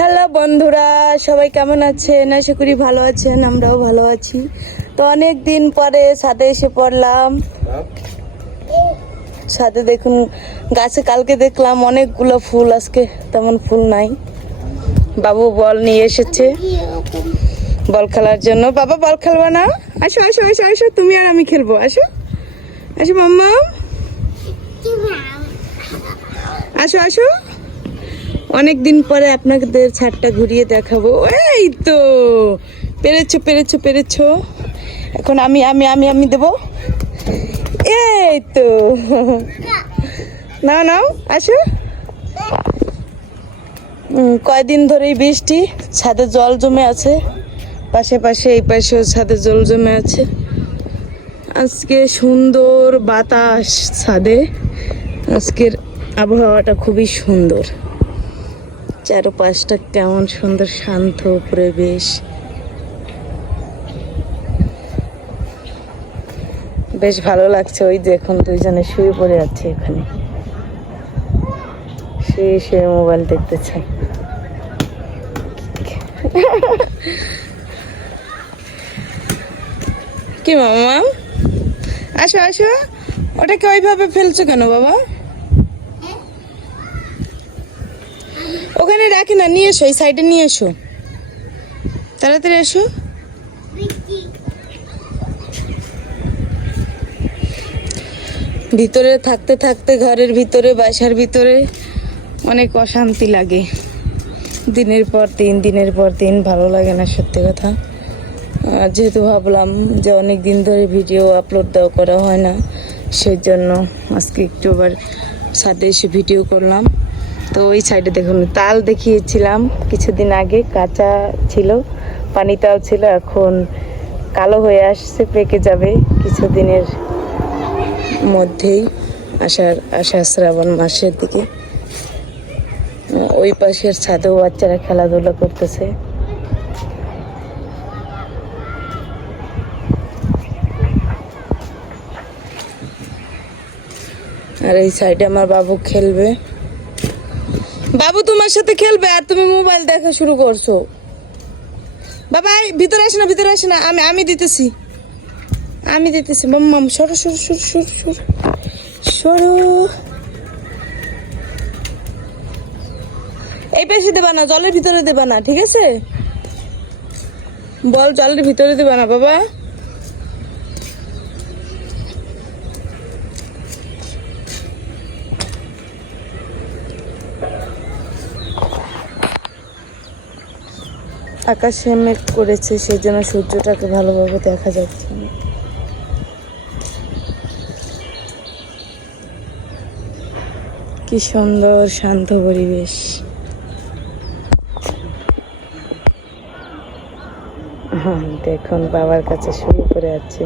Hello বন্ধুরা, সবাই কেমন আছেন? আশা করি ভালো আছেন, আমরাও ভালো আছি। তো অনেক দিন পরে ছাদে এসে পড়লাম। ছাদে দেখুন গাছে কালকে দেখলাম অনেকগুলো ফুল, আজকে তেমন ফুল নাই। বাবু বল নিয়ে এসেছে বল খেলার জন্য। বাবা বল খেলবা না? আসো আসো আসো আসো, তুমি আর আমি খেলবো। আসো আসো মাম্মা, আসো আসো। অনেক দিন পরে আপনাদের ছাদটা ঘুরিয়ে দেখাবো। এই তো পেরেছো পেরেছো পেরেছো। এখন আমি আমি আমি আমি দেবো। এই তো নাও নাও, আসো। কয়দিন ধরেই বৃষ্টি, ছাদে জল জমে আছে। পাশে পাশে এই পাশেও ছাদে জল জমে আছে। আজকে সুন্দর বাতাস ছাদে। আজকের আবহাওয়াটা খুবই সুন্দর। চারপাশটা কেমন সুন্দর শান্ত পরিবেশ। বেশ ভালো লাগছে। ওই যে এখন দুইজনে শুয়ে পড়ে আছে এখানে, শুয়ে শুয়ে মোবাইল দেখতেছে। কি মামা, আসো আসো। ওটাকে ওইভাবে ফেলছো কেন বাবা? ওখানে রাখে না, নিয়ে এসো, এই সাইডে নিয়ে এসো, তাড়াতাড়ি এসো। ভিতরে থাকতে থাকতে ঘরের ভিতরে, বাসার ভিতরে অনেক অশান্তি লাগে। দিনের পর দিন ভালো লাগে না, সত্যি কথা। যেহেতু ভাবলাম যে অনেক দিন ধরে ভিডিও আপলোড দেওয়া করা হয় না, সেই জন্য আজকে একটু আবার ছাদে এসে ভিডিও করলাম। তো ওই সাইডে দেখুন তাল দেখিয়েছিলাম কিছুদিন আগে, কাঁচা ছিল, পানিটাও ছিল, এখন কালো হয়ে আসছে, পেকে যাবে কিছুদিনের মধ্যেই, আষাঢ় শ্রাবণ মাসের দিকে। ওই পাশের ছাদেও বাচ্চারা খেলাধুলা করতেছে। আর এই সাইডে আমার বাবু খেলবে। বাবু তোমার সাথে খেলবে আর তুমি মোবাইল দেখা শুরু করছো। বাবা ভিতরে আসে না, ভিতরে আসে না, আমি দিতেছি, আমি দিতেছি। মাম্মাম সরো সরো সরো সরো সরো সরো। এই পাশে দেবা না, জলের ভিতরে দেবা না, ঠিক আছে? বল জলের ভিতরে দেবা না বাবা। আকাশে মেঘ করেছে, সেই জন্য সূর্যটাকে ভালোভাবে দেখা যাচ্ছে না। কি সুন্দর শান্ত পরিবেশ। দেখুন বাবার কাছে শুয়ে পড়ে আছে।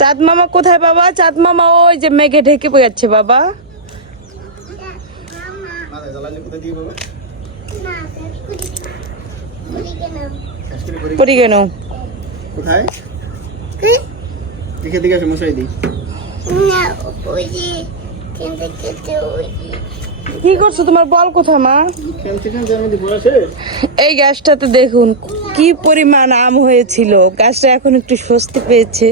চাঁদ মামা কোথায় বাবা? চাঁদ মামা ওই যে মেঘে ঢেকে যাচ্ছে বাবা। কি করছো? তোমার বল কোথায় মা? এই গাছটাতে দেখুন কি পরিমাণ আম হয়েছিল। গাছটা এখন একটু স্বস্তি পেয়েছে।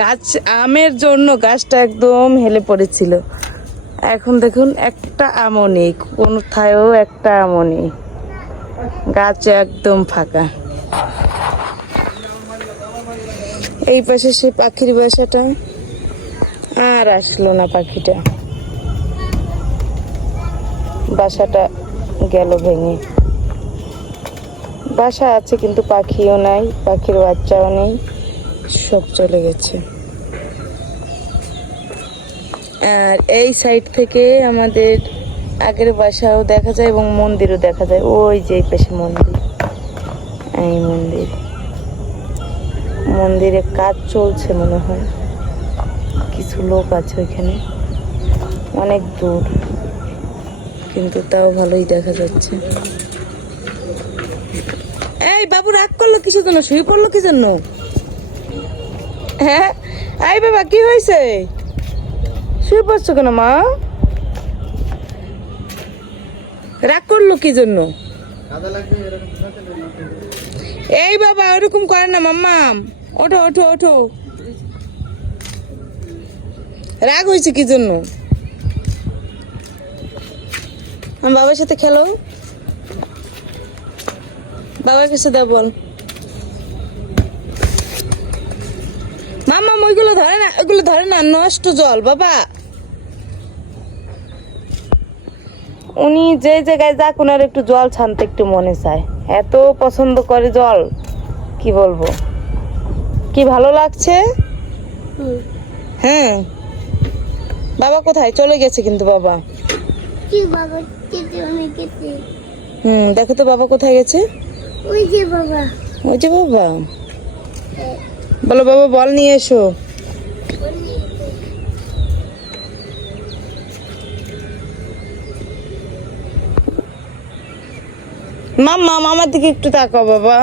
গাছ আমের জন্য গাছটা একদম হেলে পড়েছিল। এখন দেখুন একটা আমও নেই, কোথায়ও একটা আমও নেই, গাছ একদম ফাঁকা। এই পাশে সেই পাখির বাসাটা আর আসলো না, পাখিটা বাসাটা গেল ভেঙে। বাসা আছে কিন্তু পাখিও নাই, পাখির বাচ্চাও নেই, সব চলে গেছে। আর এই সাইড থেকে আমাদের আগের বাসাও দেখা যায় এবং মন্দিরও দেখা যায়। ওই যে এই পাশে মন্দির, এই মন্দিরে কাজ চলছে মনে হয়, কিছু লোক আছে ওইখানে, অনেক দূর, কিন্তু তাও ভালোই দেখা যাচ্ছে। এই বাবু রাগ করলো কিসের জন্য? শুয়ে পড়লো কি জন্য? হ্যাঁ আই বাবা কি হয়েছে শুয়ে পড়ছো কেন মা রাগ করলো কি জন্য এই বাবা ওরকম করে না মাম্মা ওঠো ওঠো ওঠো রাগ হয়েছে কি জন্য বাবার সাথে খেলো বাবার কাছে দাও বল মাম্মা ওইগুলো ধরে না নষ্ট জল বাবা উনি যে জায়গায় যাক ওনার একটু জল ছানতে একটু মনে চায় এত পছন্দ করে জল কি বলবো কি ভালো লাগছে হ্যাঁ বাবা কোথায় চলে গেছে কিন্তু বাবা দেখো তো বাবা কোথায় গেছে ওই যে বাবা বলো বাবা বল নিয়ে এসো মাম্মা আমার দিকে একটু তাকাও বাবা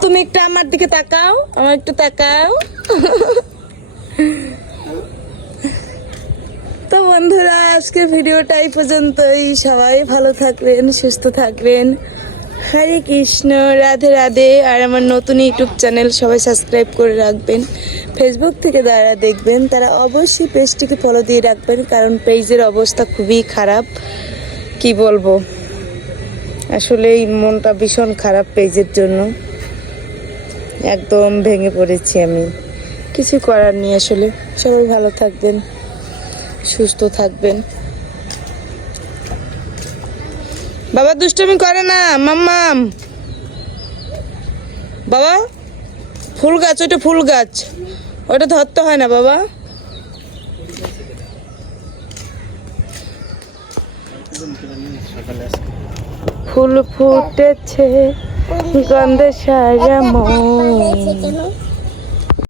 তুমি একটু আমার দিকে তাকাও আমার একটু তাকাও তো বন্ধুরা আজকের ভিডিওটা এই পর্যন্তই সবাই ভালো থাকবেন সুস্থ থাকবেন হরে কৃষ্ণ রাধে রাধে আর আমার নতুন ইউটিউব চ্যানেল সবাই সাবস্ক্রাইব করে রাখবেন ফেসবুক থেকে যারা দেখবেন তারা অবশ্যই পেজটিকে ফলো দিয়ে রাখবেন কারণ পেজের অবস্থা খুবই খারাপ কি বলবো আসলে এই মনটা ভীষণ খারাপ পেজের জন্য একদম ভেঙে পড়েছি আমি কিছু করার নেই আসলে সবাই ভালো থাকবেন সুস্থ থাকবেন বাবা দুষ্টুমি করে না মাম্মাম বাবা ফুল গাছ ওটা ধরতে হয় না বাবা ফুল ফুটেছে গন্ধে সারা মন